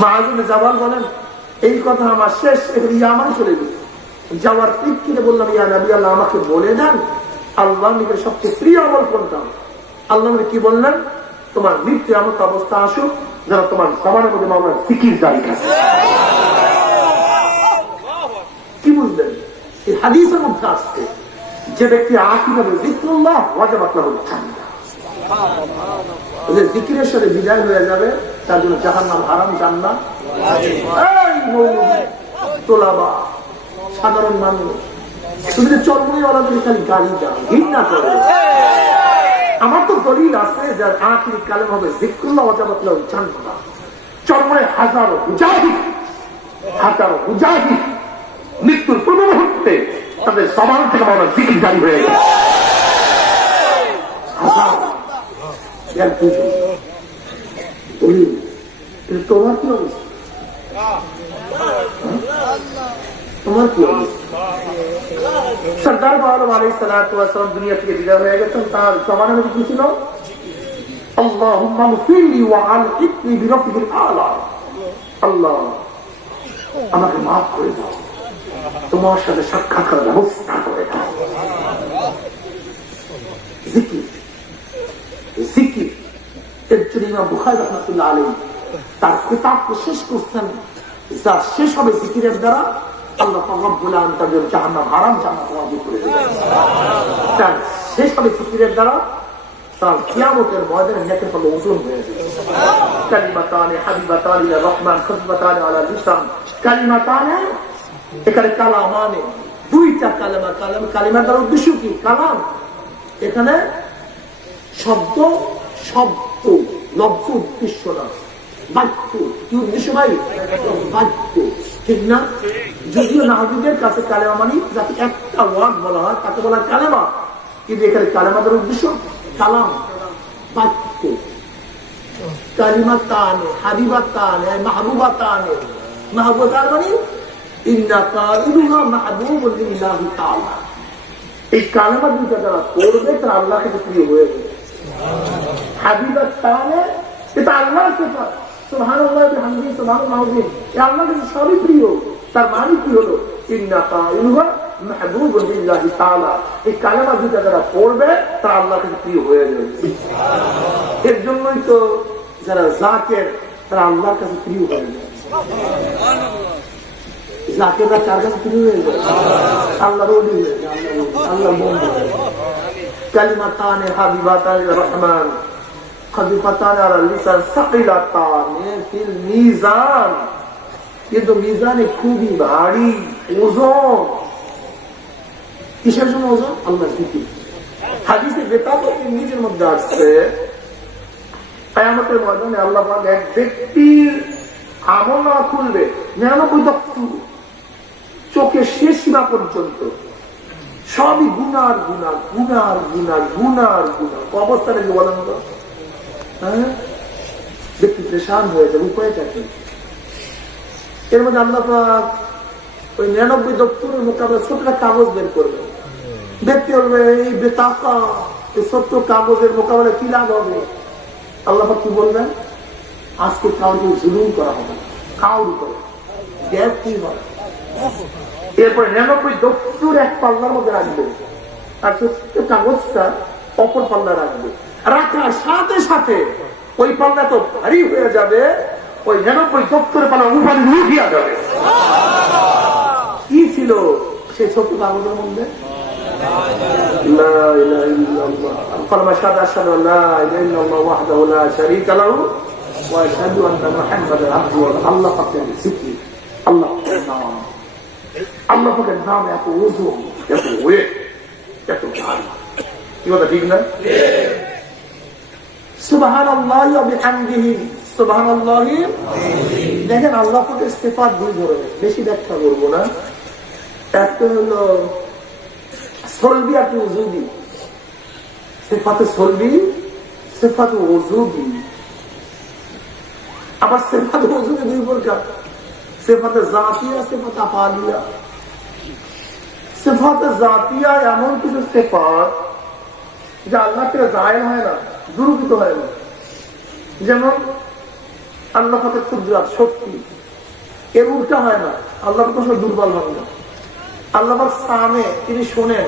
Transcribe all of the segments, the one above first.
মাআযুল জাবাল বলেন এই কথা আমার শেষ ইয়ামান চলে গেছে। যাওয়ার প্রেক্ষিতে বললাম ইয়া নবী আল্লাহ আমাকে বলে দেন আল্লাহর নিকট সবচেয়ে প্রিয় আমল কোনটা। আল্লাহ নবী কি বললেন, তোমার মৃত্যু এমন অবস্থা আসুক যারা তোমার জবানের মধ্যে মাওলার জিকির জারি থাকে। কি বুঝলেন? এই হাদিসের মধ্যে আসছে যে ব্যক্তি আখিরাতে যিকরুল্লাহ ওয়াজাবাত লাহুল জান্নাহ, যে জিকিরের সাথে বিদায় হয়ে যাবে তার জন্য জাহান্নাম হারাম, জান্নাত তোলাবা। সাধারণ মানুষ শুধু চরমুড়িওয়ালাদের খালি গাড়ি যান ঘৃণা করে। আমার তো দলিল আছে যার আখিরি কালেমা হবে যিকরুল্লাহ ওয়াজাবাত লাহুল জান্নাহ। চরমুড়ে হাজারো মুজাহিদ মৃত্যুর পূর্ব মুহূর্তে তাদের সবার থেকে আমরা জিকির জারি হয়ে গেছে। তোমার কি অবস্থা? তোমার কি অবস্থা? সরদার আলম আলাইহিস সালাতু ওয়াস সালাম দুনিয়া থেকে বিদায় হয়ে গেছেন। তার জমানার মধ্যে কি ছিল? আল্লাহুম্মা গফিরলি ওয়া আলহিকনি বিরাফিকিল আলা। আল্লাহ আমাকে মাফ করে দাও, তোমার সাথে সাক্ষাৎ করার ব্যবস্থা করে দাও। জিকির জিকির এর জন্য ইমাম বুখারী রাহমাতুল্লাহ আলাইহি তার কিতাবকে শেষ করছেন, যা শেষ হবে জিকিরের দ্বারা আল্লাহ রব্বুল আলামিন তাদের জাহান্নাম হারাম, জান্নাত ওয়াজিব করে দেবেন। তার শেষ হবে জিকিরের দ্বারা তার কিয়ামতের ময়দানে নেকের ফলে ওজন হয়ে যাবে। কালিমাতানে হাবিবাতানি ইলা রহমান খাফিফাতানি আলা লিসান। কালিমাতানে এখানে কালামানে দুইটা কালেমা। কালিমার দ্বারা উদ্দেশ্য কি? কালাম। এখানে শব্দ শব্দ লব্ধ উদ্দেশ্য না, বাক্য। কি উদ্দেশ্য ভাই? বাক্য, ঠিক না? যদিও নাহবীদের কাছে কালেমা মানে যাতে একটা ওয়ার্ড বলা হয় তাকে বলা কালেমা, কিন্তু এখানে কালেমা দ্বারা উদ্দেশ্য কালাম, বাক্য। কালিমাতানে হাবিবাতানে মাহবুবাতানে। মাহবুবাতান মানে এই কালেমা দুইটা যারা করবে তারা আল্লাহকে প্রিয় হয়ে যাবে। হাবিবাত তাআলা এটা আল্লাহর সিফাত, সুবহানাল্লাহ বিহামদিহি সুবহানাল্লাহ আযীম। এই আল্লাহর কাছে সবই প্রিয়। তার মানে কি হলো? ইন্নাকা ইলহা মাহবুবুন লিল্লাহি তাআলা। এই কালেমা দুইটা যারা পড়বে তারা আল্লাহর কাছে প্রিয় হয়ে যাবে। এর জন্যই তো যারা যাকের তারা আল্লাহর কাছে প্রিয় হয়ে যাবে। জাকেররা কার কাছে প্রিয় হয়ে যায়? আল্লাহর ওলি হয়ে যায়, আল্লাহর বন্ধু। কালিমাতানে হাবিবাতানি ইলা রহমান খাফিফাতানি আলা লিসান সাকিলাতানি ফিল মিজান। কিন্তু মিজানে খুবই ভারী ওজন। কিসের জন্য ওজন? আল্লাহর জিকির। হাদিসে বেতাবত নিজের মধ্যে আসছে কিয়ামতের ময়দানে আল্লাহ পাক এক ব্যক্তির আমলনামা খুলবে 99 দপ্তর, চোখের শেষ সীমা পর্যন্ত সবই গুনার গুনার গুনার গুনার গুনার গুনার। অবস্থাটা কি বলেন তো? হ্যাঁ, ব্যক্তি প্রেশান হয়ে যাবে। উপায়টা কি? এর মধ্যে আল্লাহ পাক ওই 99 দপ্তরের মোকাবেলা ছোট একটা কাগজ বের করবে। ব্যক্তি বলবে এই বেতাকা, এই ছোট্ট কাগজের মোকাবেলা কি লাভ হবে? আল্লাহ পাক কি বলবেন? আজকে কাউকে জুলুম করা হবে, কাউর করে গ্যাপ কি হয়। এরপরে 99 দপ্তর এক পাল্লার মধ্যে রাখবে, আর ছোট্ট কাগজটা অপর পাল্লা রাখবে। রাখার সাথে সাথে ওই পাল্লা তো ভারী হয়ে যাবে, ওই 99 দপ্তরের পাল্লা উপাধি উঠিয়া যাবে। কি ছিল সেই ছোট্ট কাগজের মধ্যে? আল্লাহ পাকের নাম এত ওজন, এত ওয়েট, এত ভারী। কি কথা ঠিক না? সুবহানাল্লাহি ওয়া বিহামদিহি সুবহানাল্লাহি। দেখেন আল্লাহ পাকের সিফাত দুই ধরনের, বেশি ব্যাখ্যা করবো না। একটা হলো সলবি আর উজুবি। সিফাতে সলবি, সিফাতে উজুবি। আবার সিফাতে উজুবি দুই প্রকার, সিফাতে জাতিয়া, সিফাতে আফআলিয়া। সিফাতে জাতিয়া এমন কিছু সিফাত যা আল্লাহ থেকে জায়ের হয় না, দুরূপিত হয় না। যেমন আল্লাহ পাকের কুদরত শক্তি এর উল্টা হয় না। আল্লাহ পাক কোনো দুর্বল হন না। আল্লাহ পাক সামে, তিনি শোনেন,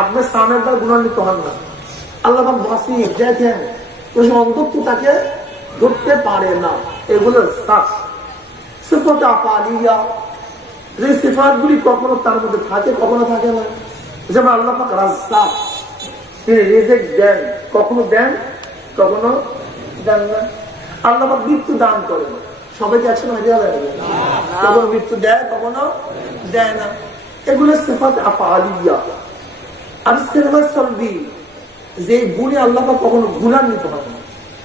আপনি সামের দ্বারা গুণান্বিত হন না। আল্লাহ পাক বাসির, দেখেন, কোনো অন্ধত্ব তাকে ধরতে পারে না। এগুলো সিফাত আফআলিয়া, যে সিফাতগুলি কখনো তার মধ্যে থাকে, কখনো থাকে না। যেমন আল্লাহ পাক রাজ্জাক, তিনি রিজিক দেন, কখনো দেন, কখনো দেন না। আল্লাহ পাক মৃত্যু দান করেন, সবাইকে একসাথে হয়ে যাবে, কখনো মৃত্যু দেয়, কখনো দেয় না। এগুলো সিফাত আফআলিয়া। আর সিফাত সালবি, যে গুণে আল্লাহ পাক কখনো গুণান্বিত হন না,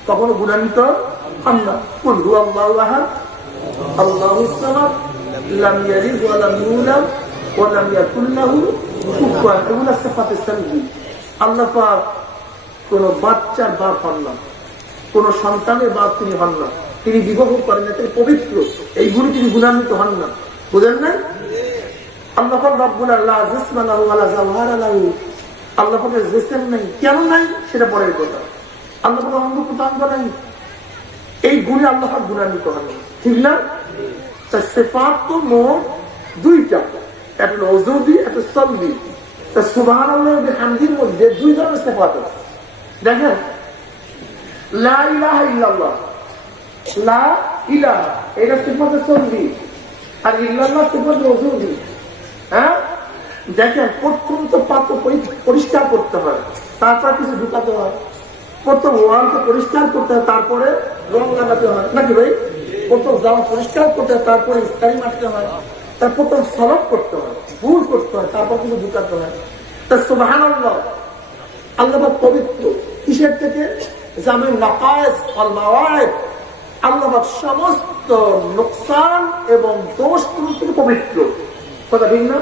কখনো গুণান্বিত হন না। কুল হুয়াল্লাহু আহাদ, আল্লাহুস সামাদ, লাম ইয়ালিদ ওয়া লাম ইউলাদ ওয়া লাম ইয়াকুল লাহু কুফুয়ান। এগুলো সিফাত সালবি। আল্লাহ পাক কোন বাচ্চার বাপ হন না, কোন সন্তানের বাপ তিনি হন না, তিনি বিবাহ করেন না, তিনি পবিত্র, এইগুলি তিনি গুণান্বিত হন না। বুঝেন না? আল্লাহ পাক রব্বুল আল্লাহ জিসম লাহু ওয়ালা জাওহার লাহু, আল্লাহ পাকের জিসম নাই, কেন নাই সেটা পরের কথা। আল্লাহ পাকের অঙ্গ প্রত্যঙ্গ নাই, এই গুণে আল্লাহ পাক গুণান্বিত হন না, ঠিক না? তার সিফাত তো মোট দুইটা, একটা হলো ওজুদি, একটা সালবি। তা সুবহানাল্লাহ ওয়া বিহামদির মধ্যে দুই ধরনের সিফাত আছে। দেখেন, লা ইলাহা ইল্লাল্লাহ, লা ইলাহা এটা সিফাত সালবি, আর ইল্লাল্লাহ সিফাত ওজুদি। হ্যাঁ, দেখেন, প্রথম তো পাত্র পরিষ্কার করতে হয়, তারপর কিছু ঢুকাতে হয়। প্রথম ওয়ালকে পরিষ্কার করতে হয়, তারপরে রং লাগাতে হয়, নাকি ভাই? প্রথম জামা পরিষ্কার করতে হয়, তারপরে ইস্তারি মারতে হয়, তার প্রথম সলভ করতে হয়, ভুল করতে হয়, তারপর কিছু ঢুকাতে হয়। তা সুবহানাল্লাহ, আল্লাহ পাক পবিত্র কিসের থেকে? জামিন নাকায়েস ওয়াল মাওয়াইব, আল্লাহ পাক সমস্ত নোকসান এবং দোষ থেকে পবিত্র। কথা ঠিক না?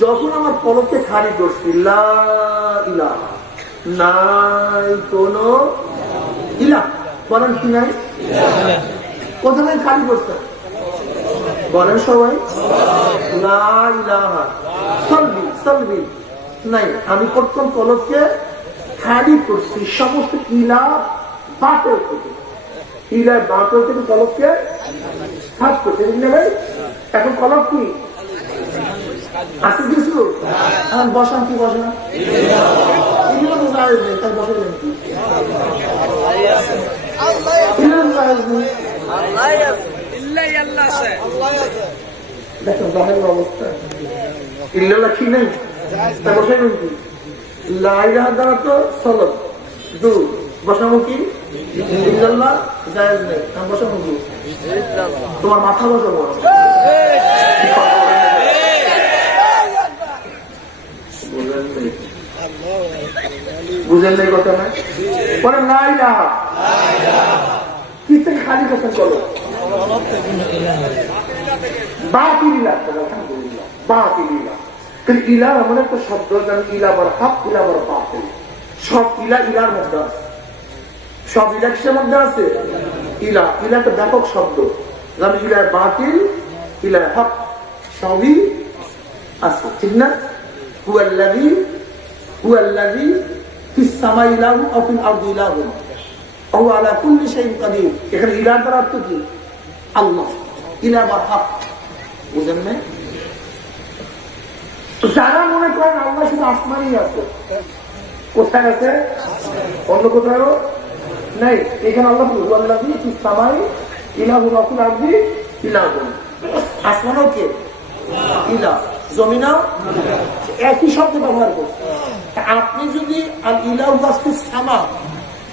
যখন আমার পলকে খালি করছি, লা ইলাহা, নাই কোন ইলাহ, বলেন কি নাই? কোথায় খালি করছে বলেন সবাই? লা ইলাহা সালবি, সালবি নাই। আমি প্রথম পলককে খালি করছি সমস্ত ইলা বাতিল থেকে, ইলা বাতিল থেকে পলককে সাফ করছে, ঠিক না ভাই? এখন কলক কি আছে কিছু? এখন বসান কি বসান? এগুলো তো জায়েজ নেই, তাই বসাইলেন কি? দেখেন বাহির অবস্থা, ইল্লাল্লাহ কি নেই, তাই বসাইলেন কি? লা ইলাহা দ্বারা তো সলব দূর, বসাবো কি? ইল্লাল্লাহ জায়েজ নেই, আমি বসাবো কি? তোমার মাথা বসাবো। বুঝেন নাই কথা না? পরে লা ইলাহা কি থেকে খালি করছেন? চলো বাতিল ইলাহ, আলহামদুলিল্লাহ, বাতিল ইলাহ। কিন্তু ইলাহ এমন একটা শব্দ, ইলাহ বড় হক, ইলাহ বড় বাতিল। সব ইলাহ ইলার মধ্যে আছে, সব ইলাহ কিসের মধ্যে আছে? ইলাহ। ইলাহ একটা ব্যাপক শব্দ, যেমন ইলাহ বাতিল, ইলাহ হক, সবই আছে, ঠিক না? হুয়াল্লাযী হুয়াল্লাযী ফিস সামাই ইলাহু ওয়া ফিল আরদি ইলাহু ওয়া হুয়া আলা কুল্লি শাইইন কাদির। এখানে ইলাহ দ্বারা অর্থ কি? আল্লাহ, ইলাহ বা হক। বুঝেন না? যারা মনে করেন আল্লাহ শুধু আসমানেই আছে, কোথায় আছে? অন্য কোথাও নাই। এখানে আল্লাহ হুয়াল্লাযী ফিস সামাই ইলাহু ওয়া ফিল আরদি ইলাহু, আসমানও কে? ইলাহ, জমিনও একই শব্দ ব্যবহার করছে। আপনি যদি আল ইলাহু ফিস সামা,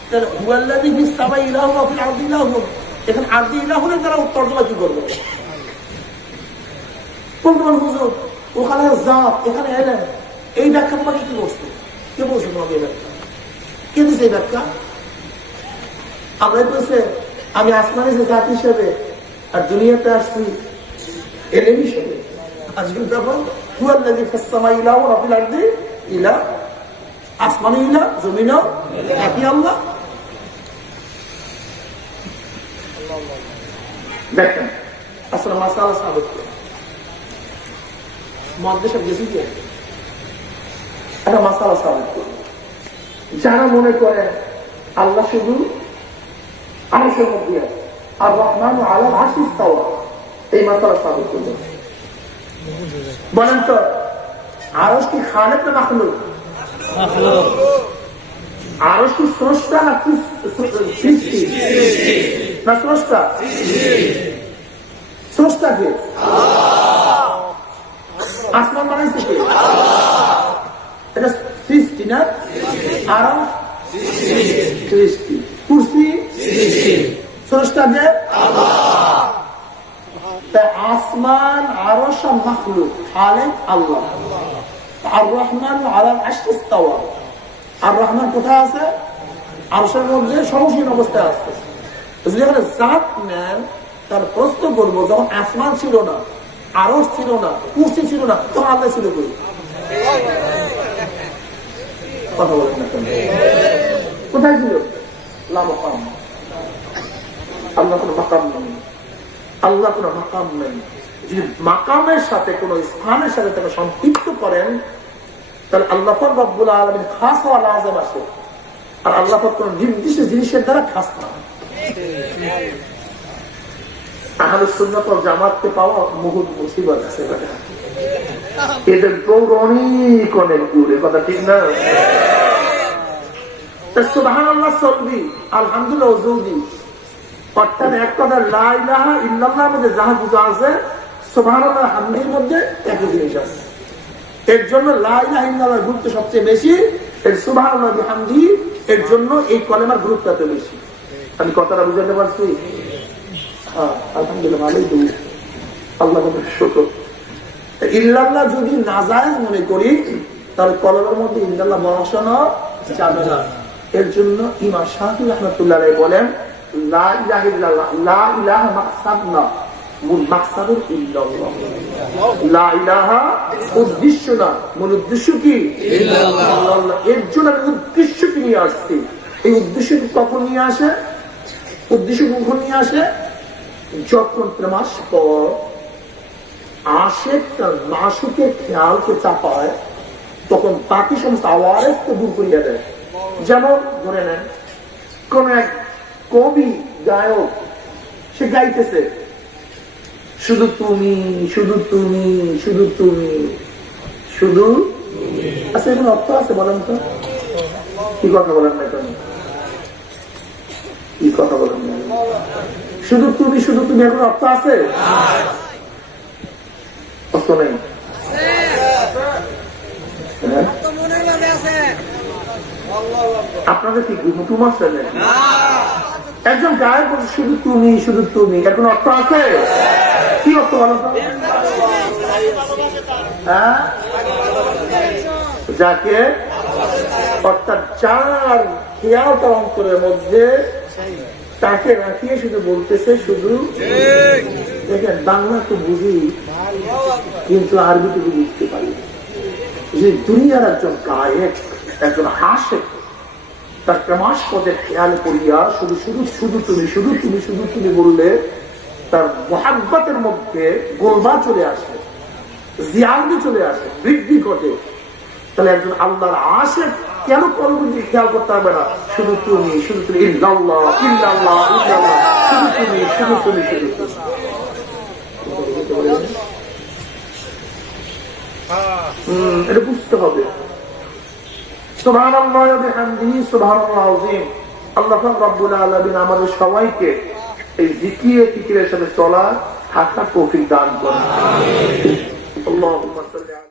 তাহলে হুয়াল্লাযী ফিস সামাই ইলাহু ওয়া ফিল আরদি ইলাহু, এখানে আরদি ইলাহুর দ্বারা তরজমা কি করবে? বলতে পারেন হুজুর ওখানে জাত, এখানে এলেন, এই ব্যাখ্যা তোমাকে কি বলছে? কে বলছে তোমাকে এই ব্যাখ্যা? কে দিচ্ছে এই ব্যাখ্যা? আমরা বলছে আমি আসমানে যে জাত হিসেবে আর দুনিয়াতে আসছি এলেন হিসেবে। আজকে দেখুন হুয়াল্লাযী ফিস সামাই ইলাহু ওয়া ফিল আরদি ইলাহ, আসমানে ইলাহ, জমিনেও একই আল্লাহ। দেখেন আসলে মাসালা সাবেক মহাদেশে গেছি কি একটা মাসালা সাবেক, যারা মনে করেন আল্লাহ শুধু আরশের মধ্যে আছে। আর রহমান আলাল আরশি ইস্তাওয়া, এই মাসালা সাবিত করলেন। বলেন তো আরশ কি খালিক না মাখলুক? আরশ কি স্রষ্টা না সৃষ্টি? না স্রষ্টা? স্রষ্টা কে? আসমান বানাইছে কে? এটা সৃষ্টি না? আরশ সৃষ্টি, কুরসি স্রষ্টা কে? আসমান আরশ মাখলুক, খালিক আল্লাহ। আর রহমান আলাল আরশি ইস্তাওয়া, আর রহমান কোথায় আছে? আরশের মধ্যে সমসীন অবস্থায় আছে। যদি এখানে জাত নেন তার প্রশ্ন করবো, যখন আসমান ছিল না, আরশ ছিল না, কুরসি ছিল না, তখন আল্লাহ ছিল কই? কথা বলেন না কেন? কোথায় ছিল? লা মাকাম। আল্লাহ কোনো মাকাম নেই, আল্লাহ কোনো মাকাম নেই। যদি মাকামের সাথে কোন স্থানের সাথে তাকে সম্পৃক্ত করেন, তাহলে আল্লাহ রব্বুল আলামিন খাস হওয়া লাজেম আসে। আর আল্লাহ কোন নির্দিষ্ট জিনিসের দ্বারা খাস না। আহলুস সুন্নাত ওয়াল জামাতকে পাওয়া বহুত মুসিবত আছে। এদের দৌড় অনেক অনেক দূরে, কথা ঠিক না? সুবহানাল্লাহ চলবি, আলহামদুলিল্লাহ জলদি, অর্থাৎ এক কথা লা ইলাহা ইল্লাল্লাহর মধ্যে যাহা কিছু আছে, সুবহানাল্লাহ হামদির মধ্যে একই জিনিস আছে। এর জন্য লা ইলাহা ইল্লাল্লাহর গুরুত্ব সবচেয়ে বেশি, এর সুবহানাল্লাহ বিহামদিহি এর জন্য এই কলেমার গুরুত্ব এত বেশি। আমি কথাটা বুঝাতে পারছি? আলহামদুলিল্লাহ, ভালোই তো, আল্লাহ শুকর। ইল্লাল্লাহ যদি নাজায়েজ মনে করি, তাহলে কলেমার মধ্যে ইল্লাল্লাহ বসানো যাবে না। এর জন্য ইমাম শাফিঈ রাহমাতুল্লাহ আলাইহি বলেন, লা ইলাহা ইল্লাল্লাহ, লা ইলাহা মাকসাদ না, মূল মাকসাদুল ইল্লাল্লাহ। লা ইলাহা উদ্দেশ্য না, মূল উদ্দেশ্য কি? ইল্লাল্লাহ। এর জন্য আমি উদ্দেশ্যকে নিয়ে আসছি। এই উদ্দেশ্যকে কখন নিয়ে আসে? উদ্দেশ্য কখন নিয়ে আসে? যখন প্রেমাস পর আশেক তার মাসুকে খেয়ালকে চাপায়, তখন বাকি সমস্ত আওয়াজকে দূর করিয়া দেয়। যেমন ধরে নেন, কোন এক কবি গায়ক, সে গাইতেছে শুধু তুমি, শুধু তুমি, শুধু তুমি, শুধু। আচ্ছা, এখানে অর্থ আছে বলেন তো? কি কথা বলেন না কেন? কি কথা বলেন না? শুধু তুমি, শুধু তুমি, এখন অর্থ আছে? অর্থ নেই। আপনাদের কি ঘুম আছে? একজন গায়ক বলছে শুধু তুমি, শুধু তুমি, এখন অর্থ আছে? কি অর্থ বলো তো? হ্যাঁ, যাকে, অর্থাৎ যার খেয়াল তার অন্তরের মধ্যে, তাকে রাখিয়ে শুধু বলতেছে শুধু। দেখেন, বাংলা তো বুঝি, কিন্তু আরবিটুকু বুঝতে পারি। যে দুনিয়ার একজন গায়ক, একজন হাসেক, তার ক্রমাশ পদে খেয়াল করিয়া শুধু শুধু শুধু তুমি, শুধু তুমি, শুধু তুমি বললে তার মোহাব্বতের মধ্যে গোলবা চলে আসে, জিয়াদি চলে আসে, বৃদ্ধি ঘটে। তাহলে একজন আল্লাহর আশেক কেন পরবর্তী খেয়াল করতে হবে না? শুধু তুমি, শুধু তুমি, ইল্লাল্লাহ, ইল্লাল্লাহ, ইল্লাল্লাহ, শুধু তুমি, শুধু তুমি, শুধু তুমি। এটা বুঝতে হবে। সুবহানাল্লাহ ওয়া বিহামদিহি, সুবহানাল্লাহ আযীম। আল্লাহ রাব্বুল আলামিন আমাদের সবাইকে এই জিকিরের সাথে চলা, থাকার তৌফিক দান করেন।